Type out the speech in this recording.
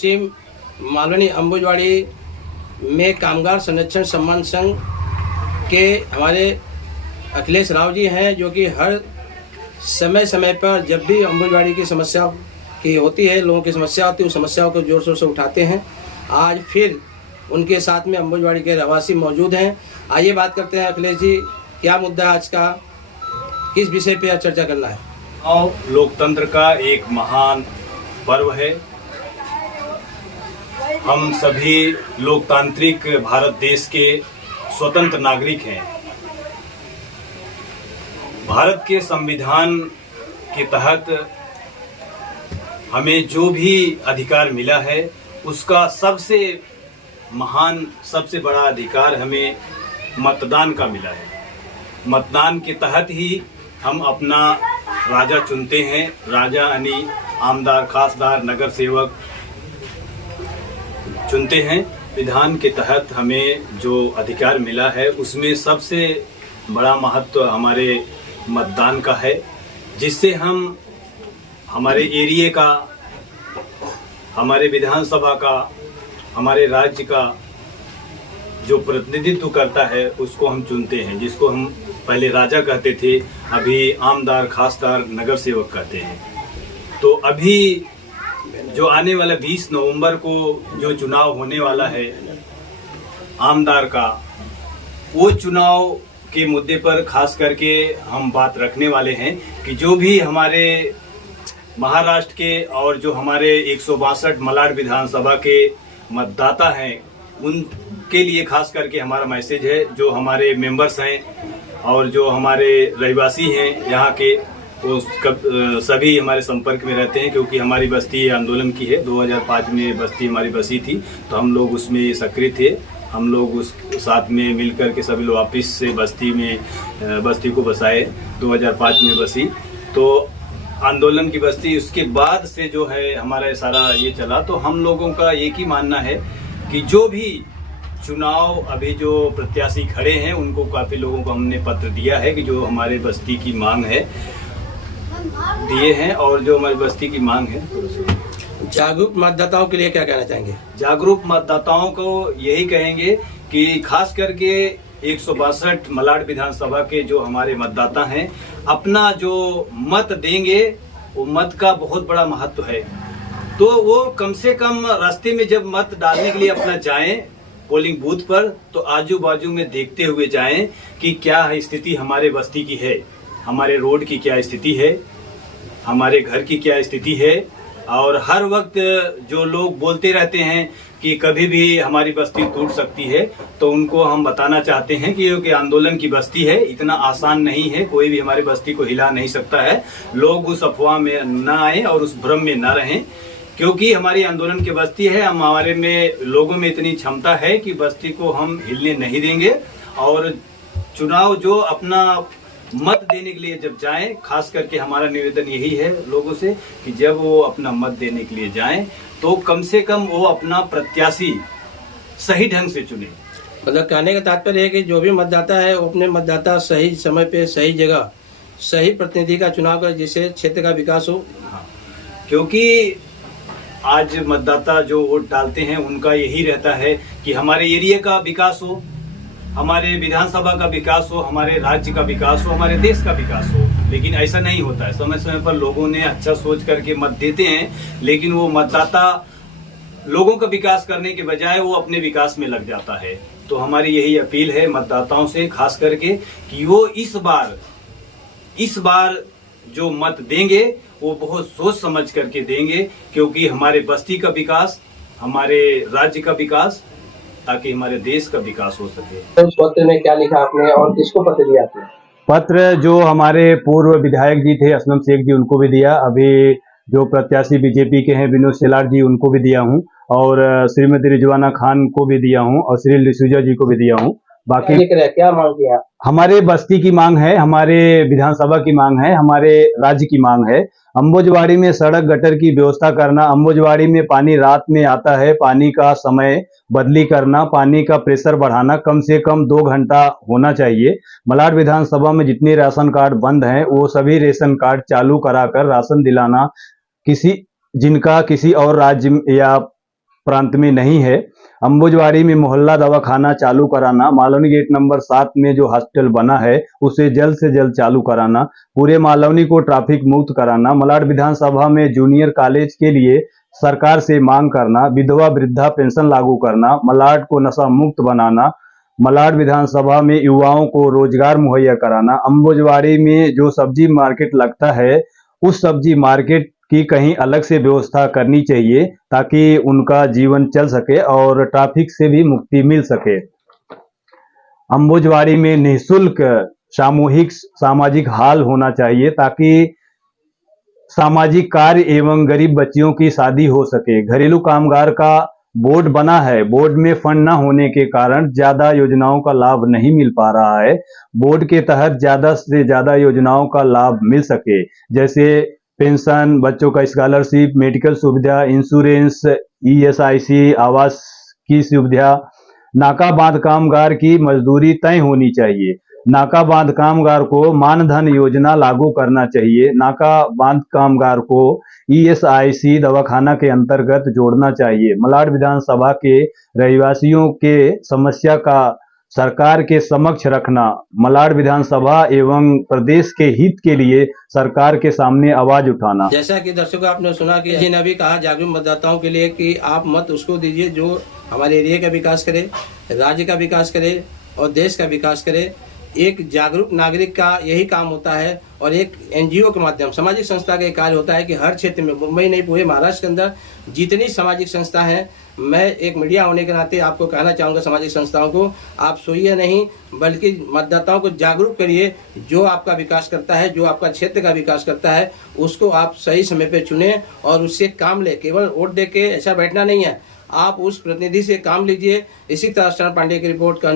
पश्चिम मालवनी अंबुजवाड़ी में कामगार संरक्षण सम्मान संघ के हमारे अखिलेश राव जी हैं, जो कि हर समय समय पर जब भी अंबुजवाड़ी की समस्या की होती है, लोगों की समस्या होती है, उस समस्याओं को जोर शोर से उठाते हैं। आज फिर उनके साथ में अंबुजवाड़ी के रहवासी मौजूद हैं। आइए बात करते हैं अखिलेश जी, क्या मुद्दा आज का, किस विषय पर चर्चा करना है? लोकतंत्र का एक महान पर्व है। हम सभी लोकतांत्रिक भारत देश के स्वतंत्र नागरिक हैं। भारत के संविधान के तहत हमें जो भी अधिकार मिला है, उसका सबसे महान, सबसे बड़ा अधिकार हमें मतदान का मिला है। मतदान के तहत ही हम अपना राजा चुनते हैं। राजा यानी आमदार, खासदार, नगर सेवक चुनते हैं। विधान के तहत हमें जो अधिकार मिला है, उसमें सबसे बड़ा महत्व हमारे मतदान का है, जिससे हम हमारे एरिया का, हमारे विधानसभा का, हमारे राज्य का जो प्रतिनिधित्व करता है, उसको हम चुनते हैं। जिसको हम पहले राजा कहते थे, अभी आमदार, खासदार, नगर सेवक कहते हैं। तो अभी जो आने वाला 20 नवंबर को जो चुनाव होने वाला है आमदार का, वो चुनाव के मुद्दे पर खास करके हम बात रखने वाले हैं कि जो भी हमारे महाराष्ट्र के और जो हमारे 162 मलाड विधानसभा के मतदाता हैं, उनके लिए खास करके हमारा मैसेज है। जो हमारे मेंबर्स हैं और जो हमारे रहवासी हैं यहाँ के, वो सभी हमारे संपर्क में रहते हैं, क्योंकि हमारी बस्ती आंदोलन की है। 2005 में बस्ती हमारी बसी थी, तो हम लोग उसमें सक्रिय थे। हम लोग उस साथ में मिलकर के सभी लोग वापिस से बस्ती को बसाए। 2005 में बसी, तो आंदोलन की बस्ती। उसके बाद से जो है हमारा सारा ये चला। तो हम लोगों का एक ही मानना है कि जो भी चुनाव अभी जो प्रत्याशी खड़े हैं, उनको काफ़ी लोगों को हमने पत्र दिया है कि जो हमारे बस्ती की मांग है दिए हैं, और जो हमारी बस्ती की मांग है। जागरूक मतदाताओं के लिए क्या कहना चाहेंगे? जागरूक मतदाताओं को यही कहेंगे कि खास करके 162 मलाड विधानसभा के जो हमारे मतदाता हैं, अपना जो मत देंगे, वो मत का बहुत बड़ा महत्व है। तो वो कम से कम रास्ते में जब मत डालने के लिए अपना जाएं पोलिंग बूथ पर, तो आजू बाजू में देखते हुए जाएं कि क्या स्थिति हमारे बस्ती की है, हमारे रोड की क्या स्थिति है, हमारे घर की क्या स्थिति है। और हर वक्त जो लोग बोलते रहते हैं कि कभी भी हमारी बस्ती टूट सकती है, तो उनको हम बताना चाहते हैं कि ये आंदोलन की बस्ती है, इतना आसान नहीं है, कोई भी हमारी बस्ती को हिला नहीं सकता है। लोग उस अफवाह में न आए और उस भ्रम में न रहें, क्योंकि हमारी आंदोलन की बस्ती है। हमारे में लोगों में इतनी क्षमता है कि बस्ती को हम हिलने नहीं देंगे। और चुनाव जो अपना मत देने के लिए जब जाएं, खास करके हमारा निवेदन यही है लोगों से कि जब वो अपना मत देने के लिए जाएं, तो कम से कम वो अपना प्रत्याशी सही ढंग से चुने। मतलब कहने का तात्पर्य है कि जो भी मतदाता है, वो अपने मतदाता सही समय पे, सही जगह, सही प्रतिनिधि का चुनाव कर, जिससे क्षेत्र का विकास हो। हाँ, क्योंकि आज मतदाता जो वोट डालते हैं, उनका यही रहता है कि हमारे एरिया का विकास हो, हमारे विधानसभा का विकास हो, हमारे राज्य का विकास हो, हमारे देश का विकास हो। लेकिन ऐसा नहीं होता है। समय समय पर लोगों ने अच्छा सोच करके मत देते हैं, लेकिन वो मतदाता लोगों का विकास करने के बजाय वो अपने विकास में लग जाता है। तो हमारी यही अपील है मतदाताओं से खास करके कि वो इस बार जो मत देंगे, वो बहुत सोच समझ करके देंगे, क्योंकि हमारे बस्ती का विकास, हमारे राज्य का विकास, ताकि हमारे देश का विकास हो सके। तो उस पत्र में क्या लिखा आपने और किसको पत्र दिया आपने? पत्र जो हमारे पूर्व विधायक जी थे, असलम शेख जी, उनको भी दिया। अभी जो प्रत्याशी बीजेपी के हैं, विनोद सेलार जी, उनको भी दिया हूं। और श्रीमती रिजवाना खान को भी दिया हूं, और श्री डिसूजा जी को भी दिया हूं। बाकी क्या मांग किया? हमारे बस्ती की मांग है, हमारे विधानसभा की मांग है, हमारे राज्य की मांग है। अंबुजवाड़ी में सड़क गटर की व्यवस्था करना, अंबुजवाड़ी में पानी रात में आता है, पानी का समय बदली करना, पानी का प्रेशर बढ़ाना, कम से कम 2 घंटा होना चाहिए। मलाड विधानसभा में जितने राशन कार्ड बंद हैं, वो सभी रेशन कार्ड चालू कराकर राशन दिलाना। जिनका किसी और राज्य या प्रांत में नहीं है। अंबुजवाड़ी में मोहल्ला दवाखाना चालू कराना, मालवनी गेट नंबर 7 में जो हॉस्पिटल बना है उसे जल्द से जल्द चालू कराना, पूरे मालवनी को ट्रैफिक मुक्त कराना, मलाड विधानसभा में जूनियर कॉलेज के लिए सरकार से मांग करना, विधवा वृद्धा पेंशन लागू करना, मलाड को नशा मुक्त बनाना, मलाड विधानसभा में युवाओं को रोजगार मुहैया कराना, अंबुजवाड़ी में जो सब्जी मार्केट लगता है उस सब्जी मार्केट की कहीं अलग से व्यवस्था करनी चाहिए ताकि उनका जीवन चल सके और ट्रैफिक से भी मुक्ति मिल सके। अंबुजवाड़ी में निःशुल्क सामूहिक सामाजिक हॉल होना चाहिए ताकि सामाजिक कार्य एवं गरीब बच्चियों की शादी हो सके। घरेलू कामगार का बोर्ड बना है, बोर्ड में फंड न होने के कारण ज्यादा योजनाओं का लाभ नहीं मिल पा रहा है। बोर्ड के तहत ज्यादा से ज्यादा योजनाओं का लाभ मिल सके, जैसे पेंशन, बच्चों का स्कॉलरशिप, मेडिकल सुविधा, इंश्योरेंस, ESIC, आवास की सुविधा। नाका बांध कामगार की मजदूरी तय होनी चाहिए। नाका बांध कामगार को मानधन योजना लागू करना चाहिए। नाका बांध कामगार को ESIC दवाखाना के अंतर्गत जोड़ना चाहिए। मलाड विधानसभा के रहवासियों के समस्या का सरकार के समक्ष रखना, मलाड विधानसभा एवं प्रदेश के हित के लिए सरकार के सामने आवाज उठाना। जैसा कि दर्शकों आपने सुना कि जी ने भी कहा जागरूक मतदाताओं के लिए कि आप मत उसको दीजिए जो हमारे एरिया का विकास करे, राज्य का विकास करे और देश का विकास करे। एक जागरूक नागरिक का यही काम होता है और एक NGO के माध्यम सामाजिक संस्था का कार्य होता है कि हर क्षेत्र में, मुंबई नहीं पूरे महाराष्ट्र के अंदर जितनी सामाजिक संस्था हैं, मैं एक मीडिया होने के नाते आपको कहना चाहूँगा सामाजिक संस्थाओं को, आप सोइए नहीं बल्कि मतदाताओं को जागरूक करिए। जो आपका विकास करता है, जो आपका क्षेत्र का विकास करता है, उसको आप सही समय पे चुने और उससे काम ले। केवल वोट दे के ऐसा बैठना नहीं है, आप उस प्रतिनिधि से काम लीजिए। इसी तरह शरण पांडे की रिपोर्ट का